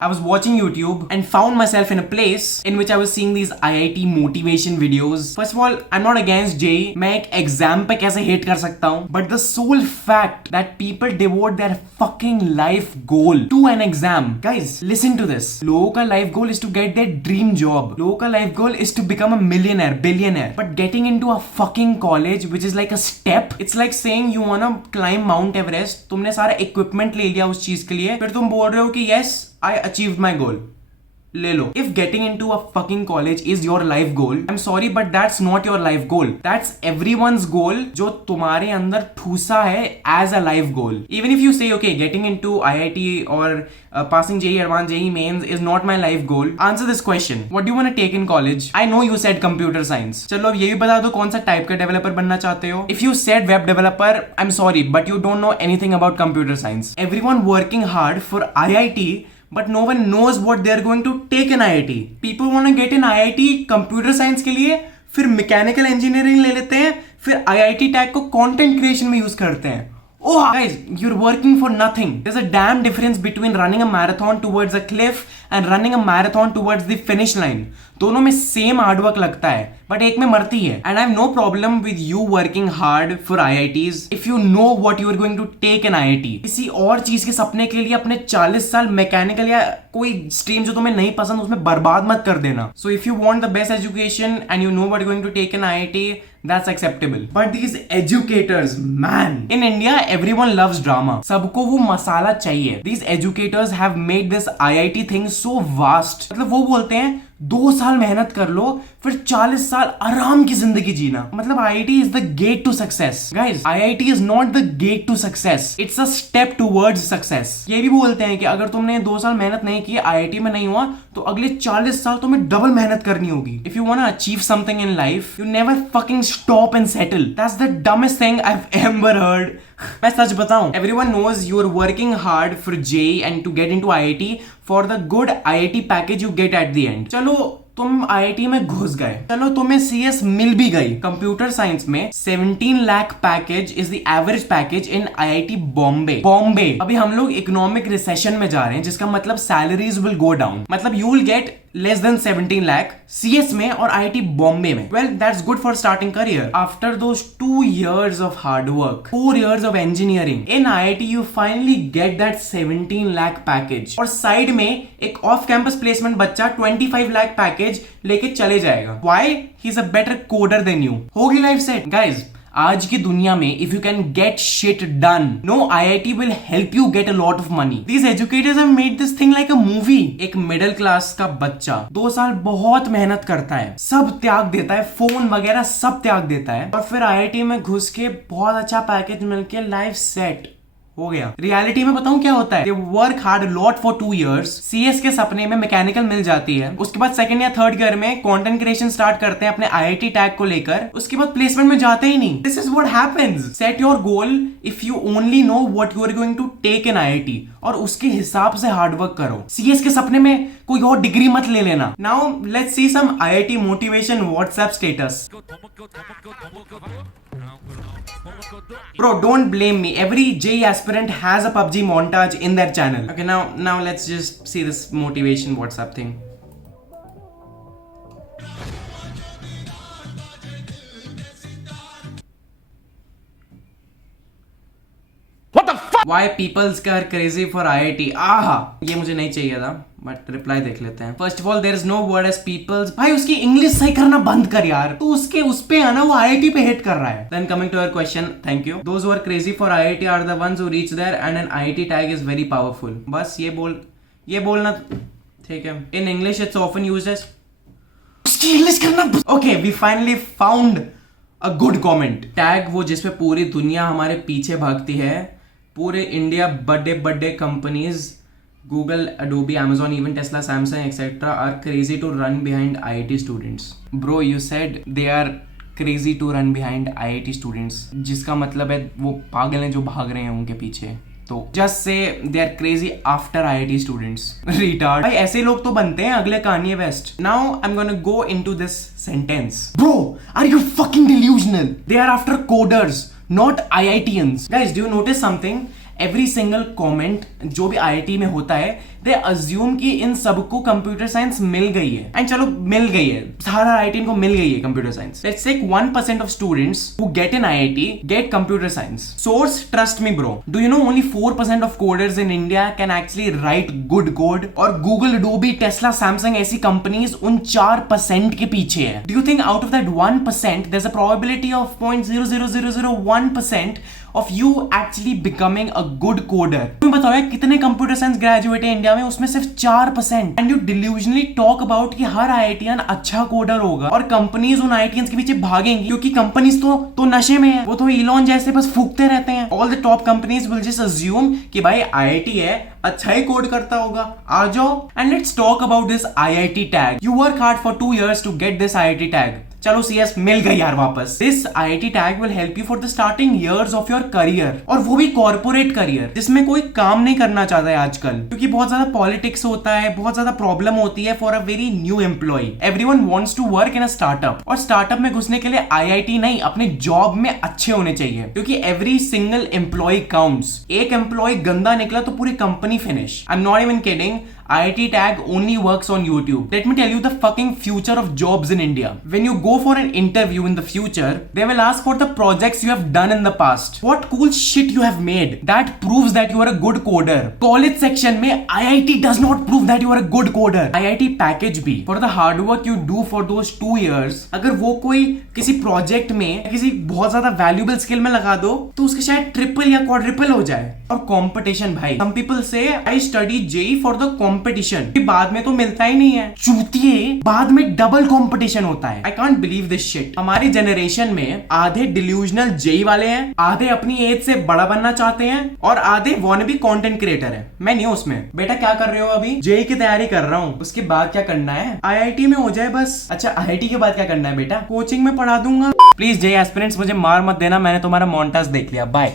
I was watching YouTube and found myself in a place in which I was seeing these IIT motivation videos. First of all, I'm not against JEE. मैं एक exam पे कैसे hate कर सकता हूँ? But the sole fact that people devote their fucking life goal to an exam. Guys, listen to this. लोगों का life goal is to get their dream job. लोगों का life goal is to become a millionaire, billionaire. But getting into a fucking college which is like a step, it's like saying you wanna climb Mount Everest. तुमने सारा equipment ले लिया उस चीज के लिए, फिर तुम बोल रहे हो कि yes, I achieved my goal. ले लो. If getting into a fucking college is your life goal, I'm sorry but that's not your life goal. That's everyone's goal जो तुम्हारे अंदर ठूसा है as a life goal. Even if you say okay, getting into IIT or passing JEE Advanced JEE Mains is not my life goal. Answer this question. What do you want to take in college? I know you said computer science. चलो अब ये भी बता दो कौन सा type का developer बनना चाहते हो. If you said web developer, I'm sorry but you don't know anything about computer science. Everyone working hard for IIT but no one knows what they are going to take in IIT. People want to get in IIT computer science के लिए, फिर mechanical engineering ले लेते हैं, फिर IIT tag को content creation में use करते हैं. Oh guys, you're working for nothing. There's a damn difference between running a marathon towards a cliff and running a marathon towards the finish line. दोनों में सेम हार्डवर्क लगता है but एक में मरती है. And I have no problem with you working hard for IITs if you know what you are going to take in IIT. किसी और चीज के सपने के लिए अपने 40 साल मैकेनिकल या कोई स्ट्रीम जो तुम्हें नहीं पसंद उसमें बर्बाद मत कर देना. So if you want the best education and you know what you going to take in IIT, that's acceptable. But these educators, man, in India everyone loves drama. सबको वो मसाला चाहिए. These educators have made this IIT thing so vast. मतलब वो बोलते हैं 2 साल मेहनत कर लो फिर 40 साल आराम की जिंदगी जीना. मतलब IIT is the gate to success. Guys, IIT is not the gate to success. It's a step towards success. ये भी बोलते हैं कि अगर तुमने 2 साल मेहनत नहीं की, IIT में नहीं हुआ, तो अगले 40 साल तुम्हें डबल मेहनत करनी होगी. If you wanna achieve something in life, you never fucking stop and settle. That's the dumbest thing I've ever heard. मैं सच बताऊं, everyone knows you are working hard for JEE and to get into IIT for the good IIT package you get at the end. चलो तुम IIT में घुस गए, चलो तुम्हें CS मिल भी गई. कंप्यूटर साइंस में 17 lakh package is the average package in IIT Bombay. अभी हम लोग इकोनॉमिक रिसेशन में जा रहे हैं जिसका मतलब सैलरीज विल गो डाउन. मतलब you will get less than 17 lakh CS में और IIT बॉम्बे में. Well, that's good for starting career. After those 2 years of hard work, 4 years of engineering, in IIT you finally get that 17 lakh package. और side में एक off campus placement बच्चा 25 lakh package लेके चले जाएगा. Why? He's a better coder than you. होगी life set. Guys, आज की दुनिया में if you can get shit done, no IIT will help you get a lot of money. These educators have made this thing like a movie. एक middle class का बच्चा 2 साल बहुत मेहनत करता है, सब त्याग देता है, फोन वगैरह सब त्याग देता है, और फिर IIT में घुस के बहुत अच्छा पैकेज मिलके लाइफ सेट हो गया. रियलिटी में बताऊं क्या होता है? They work hard lot for 2 years. CS के सपने में मैकेनिकल मिल जाती है, उसके बाद सेकंड या थर्ड ईयर में कंटेंट क्रिएशन स्टार्ट करते हैं अपने IIT टैग को लेकर, उसके बाद प्लेसमेंट में जाते ही नहीं. This is what happens. Set your goal if you only know what you are going to take in IIT और उसके हिसाब से हार्डवर्क करो. CS के सपने में कोई और डिग्री मत ले लेना. Now let's see some IIT motivation WhatsApp status. Bro, don't blame me. Every JEE aspirant has a PUBG montage in their channel. Okay, now let's just see this motivation WhatsApp thing. What the fuck? Why people are crazy for IIT? आहा, ये मुझे नहीं चाहिए था. But reply देख लेते हैं. First of all there is no word as peoples. भाई उसकी इंग्लिश सही करना बंद कर यार. तो उसके उस पे आना वो IIT पे हिट कर रहा है. Then coming to your question, thank you. Those who are crazy for IIT are the ones who reach there and an IIT tag is very powerful. बस ये बोलना ठीक है. In English it's often used as उसकी English करना. Okay, we finally found a good comment. Tag वो जिसपे पूरी दुनिया हमारे पीछे भागती है. पूरे इंडिया बड़े companies Google, Adobe, Amazon, even Tesla, Samsung, etc. are crazy to run behind IIT students. Bro, you said they are crazy to run behind IIT students. जिसका मतलब है वो पागल हैं जो भाग रहे हैं उनके पीछे. तो just say they are crazy after IIT students. Retard. भाई ऐसे लोग तो बनते हैं अगले Kanye West. Now I'm gonna go into this sentence. Bro, are you fucking delusional? They are after coders, not IITians. Guys, do you notice something? Every single comment जो भी IIT में होता है, दे अज्यूम कि इन सबको कंप्यूटर साइंस मिल गई है। And चलो मिल गई है, सारा आईआईटी को मिल गई है computer science. Let's take 1% of students who get in IIT get computer science. Source, trust me bro, do you know only 4% of coders in India can actually write good code? और Google, Adobe, Tesla, Samsung ऐसी companies उन 4% के पीछे है। Do you think out of that 1% there is a probability of 0.00001% of you actually becoming a good coder? तुम्हें बताओ यार, कितने कंप्यूटर साइंस ग्रेजुएट है इंडिया में, उसमें सिर्फ 4%। एंड यू डिल्यूजनली टॉक अबाउट कि हर आईआईटीएन अच्छा कोडर होगा और कंपनीज उन आईआईटीएंस के पीछे भागेंगी, क्योंकि कंपनीज तो नशे में है, वो तो इलॉन जैसे बस फूकते रहते हैं। All the top companies will just assume कि भाई आईआईटी है, अच्छा ही कोड करता होगा, आ जाओ। And let's talk about this IIT tag. You work hard for 2 years to get this IIT tag. चलो सीएस मिल गई यार वापस। This IIT tag will help you for the starting years of your career, और वो भी corporate career जिसमें कोई काम नहीं करना चाहता है आजकल, क्योंकि बहुत ज्यादा पॉलिटिक्स होता है, बहुत ज्यादा प्रॉब्लम होती है for a very new employ. Everyone wants to work in a startup, और स्टार्टअप में घुसने के लिए आईआईटी नहीं, अपने जॉब में अच्छे होने चाहिए, क्योंकि एवरी सिंगल एम्प्लॉय काउंट्स। एक एम्प्लॉय गंदा निकला तो पूरी company finish. I am not even kidding. IIT tag only works on YouTube. Let me tell you the fucking future of jobs in India. When you go for an interview in the future, they will ask for the projects you have done in the past. What cool shit you have made that proves that you are a good coder. College section में IIT does not prove that you are a good coder. IIT package भी for the hard work you do for those 2 years, अगर वो कोई किसी project में किसी बहुत ज्यादा वैल्यूबल स्किल में लगा दो तो उसके शायद ट्रिपल या क्वाड्रिपल हो जाए। और कंपटीशन भाई, some people say I study JEE for the competition, बाद में तो मिलता ही नहीं है चूतिए, बाद में डबल कंपटीशन होता है। I can't believe this shit. हमारी जनरेशन में आधे डिल्यूजनल जेई वाले हैं, आधे अपनी एज से बड़ा बनना चाहते हैं, और आधे वानबी कंटेंट क्रिएटर है। मैं नहीं हूं उसमें। बेटा क्या कर रहे हो अभी? जेई की तैयारी कर रहा हूँ, उसके बाद क्या करना है? आईआईटी में हो जाए बस। अच्छा आईआईटी के बाद क्या करना है बेटा? कोचिंग में पढ़ा दूंगा। प्लीज जेई एस्पिरेंट्स मुझे मार मत देना, मैंने तुम्हारा मोन्टाज देख लिया। बाय।